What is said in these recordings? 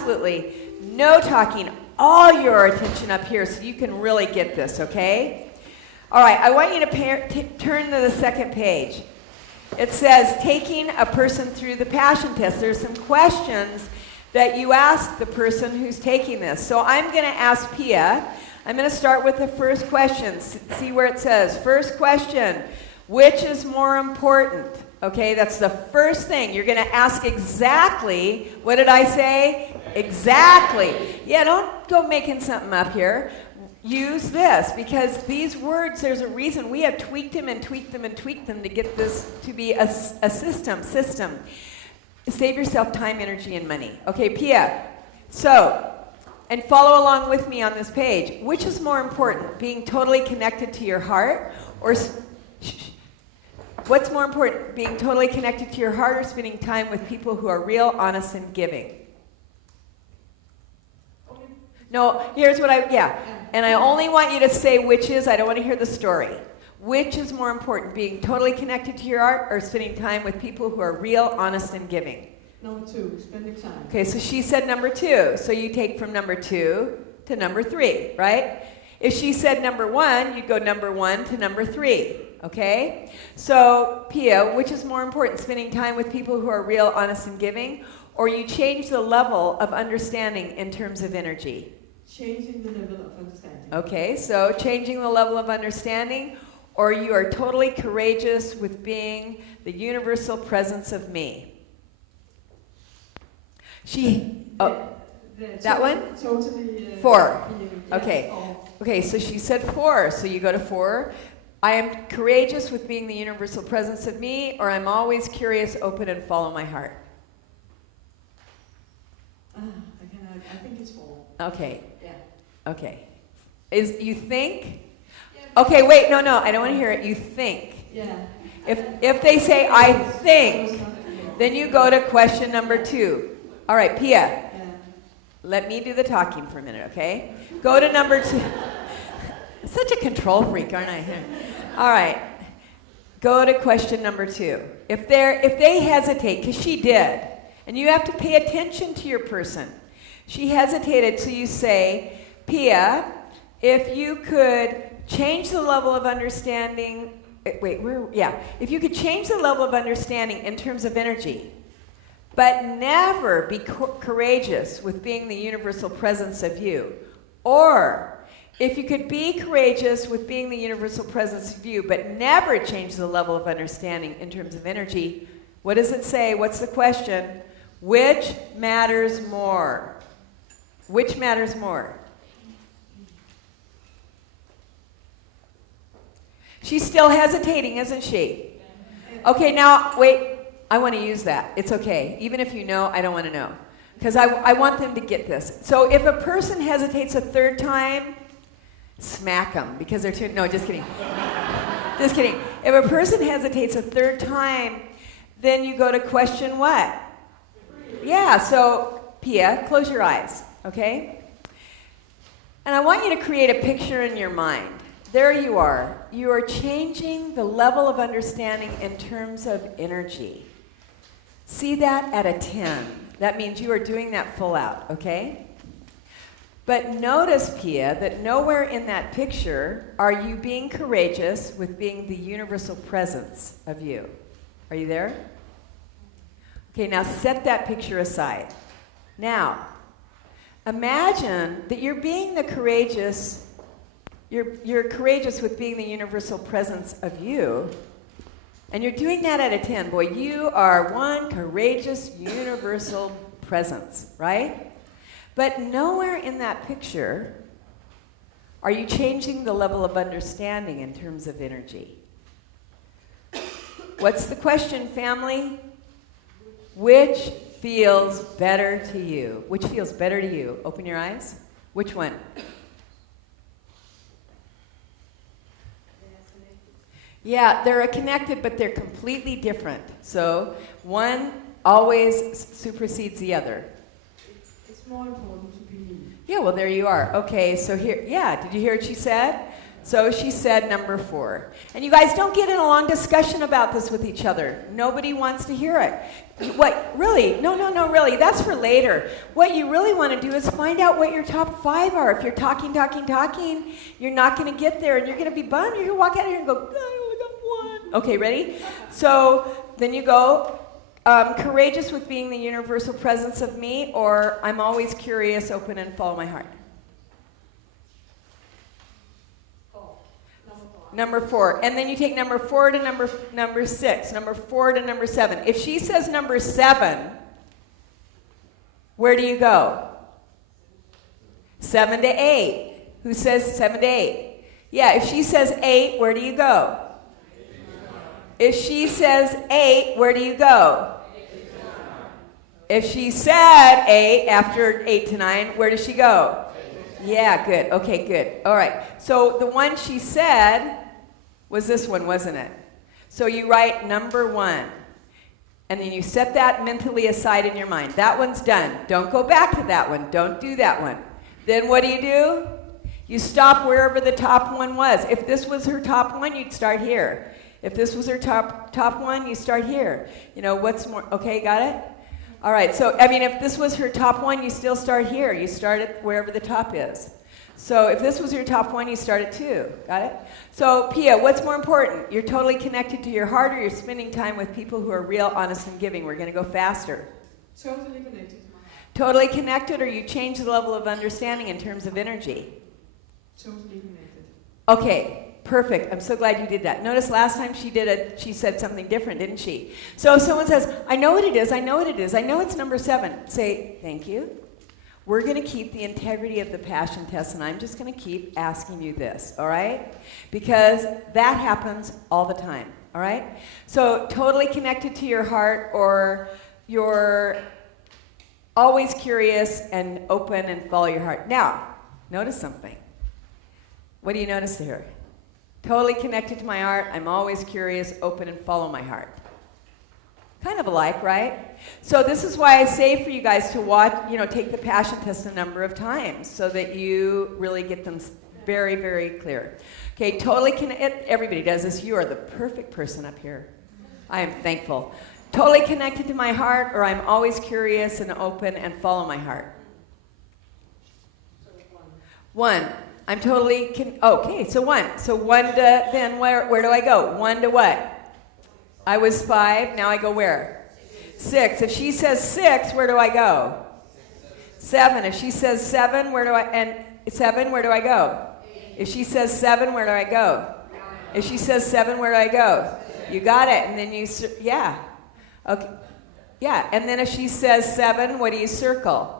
absolutely no talking. All your attention up here so you can really get this, okay? All right, I want you to turn to the second page. It says, taking a person through the passion test. There's some questions that you ask the person who's taking this. So I'm going to ask Pia. I'm going to start with the first question. See where it says. First question, which is more important? Okay, that's the first thing. You're going to ask exactly, what did I say? Exactly. Yeah, don't go making something up here. Use this, because these words, there's a reason we have tweaked them and tweaked them and tweaked them to get this to be a system. Save yourself time, energy, and money. Okay, Pia. So, and follow along with me on this page. Which is more important, being totally connected to your heart, or what's more important, being totally connected to your heart or spending time with people who are real, honest, and giving? No, here's what and I only want you to say which is, I don't want to hear the story. Which is more important, being totally connected to your heart or spending time with people who are real, honest, and giving? Number 2, spending time. Okay, so she said number 2. So you take from number 2 to number 3, right? If she said number 1, you'd go number 1 to number 3, okay? So, Pia, which is more important, spending time with people who are real, honest, and giving, or you change the level of understanding in terms of energy? Changing the level of understanding. Okay, so changing the level of understanding, or you are totally courageous with being the universal presence of me. That one? Totally. 4. Yeah, okay. Okay, so she said 4, so you go to 4. I am courageous with being the universal presence of me, or I'm always curious, open, and follow my heart. I think it's 4. Okay. Yeah. Okay. You think? Okay, wait, no, I don't want to hear it. You think. Yeah. If they say, I think, then you go to question number 2. All right, Pia. Yeah. Let me do the talking for a minute, okay? Go to number 2. Such a control freak, aren't I? All right. Go to question number 2. If they hesitate, because she did, and you have to pay attention to your person. She hesitated, so you say, Pia, if you could change the level of understanding, if you could change the level of understanding in terms of energy, but never be courageous with being the universal presence of you, or if you could be courageous with being the universal presence of you, but never change the level of understanding in terms of energy, what does it say? What's the question? Which matters more? Which matters more? She's still hesitating, isn't she? Okay, now, wait. I want to use that. It's okay. Even if you know, I don't want to know. Because I want them to get this. So if a person hesitates a 3rd time, smack them. Because they're too... No, just kidding. Just kidding. If a person hesitates a 3rd time, then you go to question what? Yeah, so, Pia, close your eyes. Okay? And I want you to create a picture in your mind. There you are. You are changing the level of understanding in terms of energy. See that at a 10. That means you are doing that full out, okay? But notice, Pia, that nowhere in that picture are you being courageous with being the universal presence of you. Are you there? Okay, now set that picture aside. Now, imagine that you're being the courageous, you're courageous with being the universal presence of you, and you're doing that at a 10. Boy, you are one courageous universal presence, right? But nowhere in that picture are you changing the level of understanding in terms of energy. What's the question, family? Which feels better to you? Which feels better to you? Open your eyes. Which one? Yeah, they're connected, but they're completely different. So one always supersedes the other. It's more important to be me. Yeah, well, there you are. Okay, so here, yeah, did you hear what she said? So she said number 4. And you guys don't get in a long discussion about this with each other. Nobody wants to hear it. What, really? No, really. That's for later. What you really want to do is find out what your top 5 are. If you're talking, you're not going to get there, and you're going to be bummed. You're going to walk out of here and go, I only got 1. Okay, ready? So then you go, courageous with being the universal presence of me, or I'm always curious, open, and follow my heart. Number 4. And then you take number 4 to number 6, number 4 to number 7. If she says number 7, where do you go? 7 to 8. Who says 7 to 8? Yeah, if she says 8, where do you go? If she says 8, where do you go? If she said 8 after 8 to 9, where does she go? Yeah, good. Okay, good. All right. So the one she said was this one, wasn't it? So you write number 1. And then you set that mentally aside in your mind. That one's done. Don't go back to that one. Don't do that one. Then what do? You stop wherever the top one was. If this was her top one, you'd start here. If this was her top one, you start here. You know, what's more, okay, got it? All right, so, I mean, if this was her top one, you still start here. You start at wherever the top is. So if this was your top one, you start at 2. Got it? So, Pia, what's more important? You're totally connected to your heart, or you're spending time with people who are real, honest, and giving? We're going to go faster. Totally connected to my heart. Totally connected, or you change the level of understanding in terms of energy? Totally connected. Okay. Perfect. I'm so glad you did that. Notice last time she said something different, didn't she? So if someone says, I know what it is, I know it's number 7, say, thank you. We're going to keep the integrity of the passion test, and I'm just going to keep asking you this, all right? Because that happens all the time, all right? So totally connected to your heart, or you're always curious and open and follow your heart. Now, notice something. What do you notice here? Totally connected to my heart. I'm always curious, open, and follow my heart. Kind of alike, right? So this is why I say for you guys to watch, take the passion test a number of times so that you really get them very, very clear. Okay, totally connected. Everybody does this. You are the perfect person up here. I am thankful. Totally connected to my heart, or I'm always curious and open and follow my heart. 1. I'm totally, okay, so 1. So 1 to, then where do I go? 1 to what? I was 5, now I go where? 6. If she says 6, where do I go? 7. If she says 7, where do I go? If she says 7, where do I go? If she says 7, where do I go? You got it, and then yeah. Okay, yeah, and then if she says 7, what do you circle?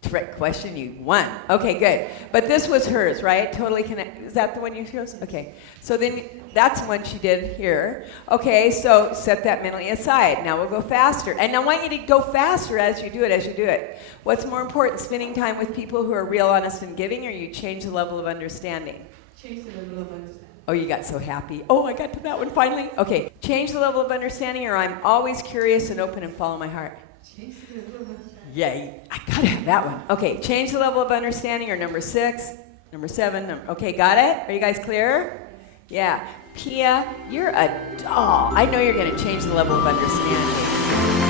Trick question, you won. Okay, good. But this was hers, right? Totally connect. Is that the one you chose? Okay. So then that's one she did here. Okay, so set that mentally aside. Now we'll go faster. And I want you to go faster as you do it. What's more important, spending time with people who are real, honest, and giving, or you change the level of understanding? Change the level of understanding. Oh, you got so happy. Oh, I got to that one finally. Okay, change the level of understanding, or I'm always curious and open and follow my heart. Change the level of understanding. Yay, I gotta have that one. Okay, change the level of understanding, or number 6, number 7. Okay, got it? Are you guys clear? Yeah. Pia, you're a doll. I know you're gonna change the level of understanding.